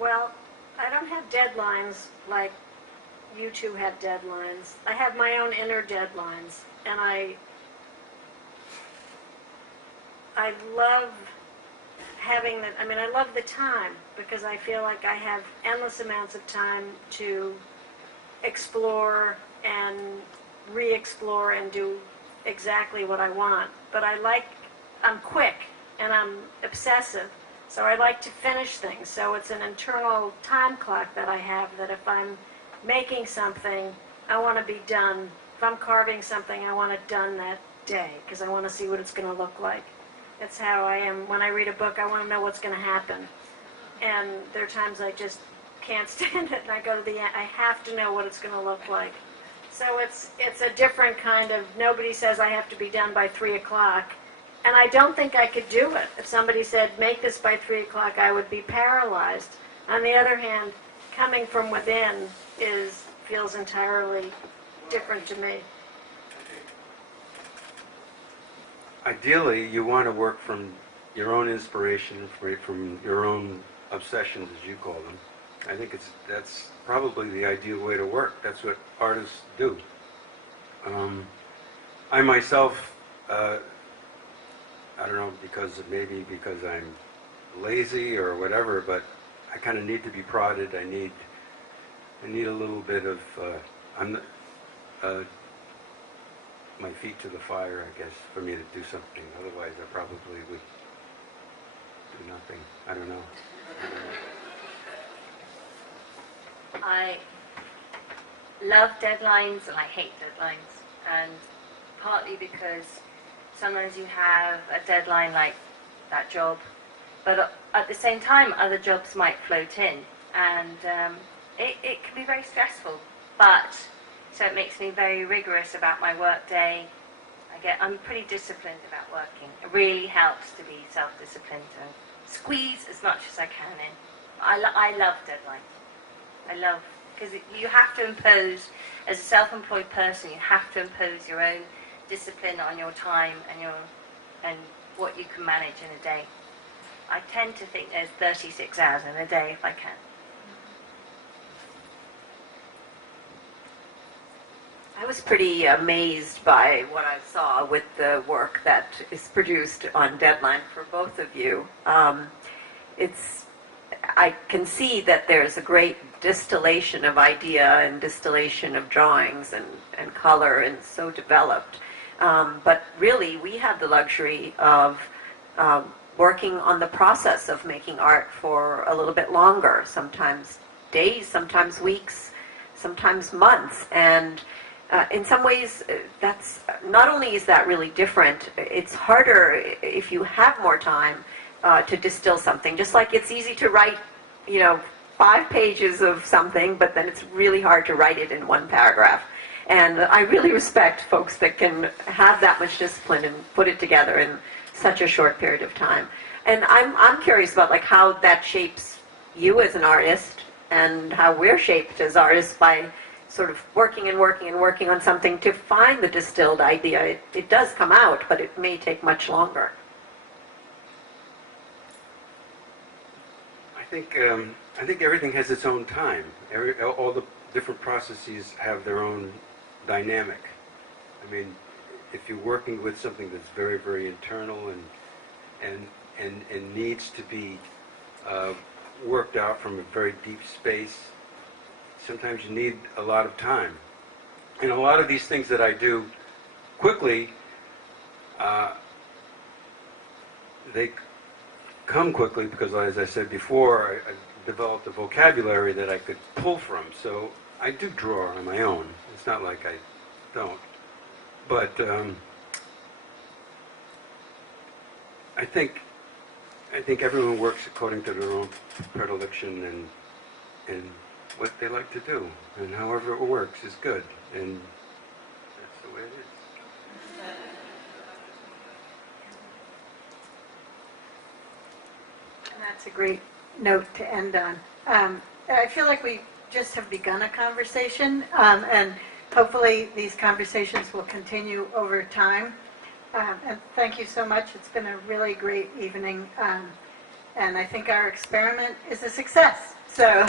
Well, I don't have deadlines like you two have deadlines. I have my own inner deadlines, and I love having that. I mean, I love the time because I feel like I have endless amounts of time to explore and re-explore and do exactly what I want. But I'm quick and I'm obsessive, so I like to finish things. So it's an internal time clock that I have that if I'm making something, I want to be done. If I'm carving something, I want it done that day because I want to see what it's going to look like. That's how I am. When I read a book, I want to know what's going to happen. And there are times I just can't stand it, and I go to the end. I have to know what it's going to look like. So it's a different kind of, nobody says I have to be done by 3 o'clock. And I don't think I could do it. If somebody said, make this by 3 o'clock, I would be paralyzed. On the other hand, coming from within feels entirely different to me. Ideally, you want to work from your own inspiration, from your own obsessions, as you call them. I think that's probably the ideal way to work. That's what artists do. I myself, I don't know, because I'm lazy or whatever, but I kind of need to be prodded. I need a little bit of my feet to the fire, I guess, for me to do something. Otherwise, I probably would do nothing. I don't know. I love deadlines and I hate deadlines, and partly because sometimes you have a deadline like that job, but at the same time other jobs might float in, and it can be very stressful, but so it makes me very rigorous about my work day. I'm pretty disciplined about working. It really helps to be self-disciplined and squeeze as much as I can in. I love deadlines. Because you have to impose, as a self-employed person, you have to impose your own discipline on your time and what you can manage in a day. I tend to think there's 36 hours in a day if I can. I was pretty amazed by what I saw with the work that is produced on deadline for both of you. I can see that there's a great distillation of idea and distillation of drawings and color, and so developed. But really, we have the luxury of working on the process of making art for a little bit longer, sometimes days, sometimes weeks, sometimes months. And in some ways, that's not only is that really different, it's harder if you have more time to distill something. Just like it's easy to write, 5 pages of something, but then it's really hard to write it in 1 paragraph. And I really respect folks that can have that much discipline and put it together in such a short period of time. And I'm curious about how that shapes you as an artist, and how we're shaped as artists by sort of working and working and working on something to find the distilled idea. It does come out, but it may take much longer. I think everything has its own time. All the different processes have their own dynamic. I mean, if you're working with something that's very, very internal and needs to be worked out from a very deep space, sometimes you need a lot of time. And a lot of these things that I do quickly, they come quickly because, as I said before, I developed a vocabulary that I could pull from. So I do draw on my own. It's not like I don't. But I think everyone works according to their own predilection and what they like to do, and however it works is good, and that's the way it is. And that's a great note to end on. I feel like we just have begun a conversation, and hopefully these conversations will continue over time. And thank you so much. It's been a really great evening. And I think our experiment is a success. So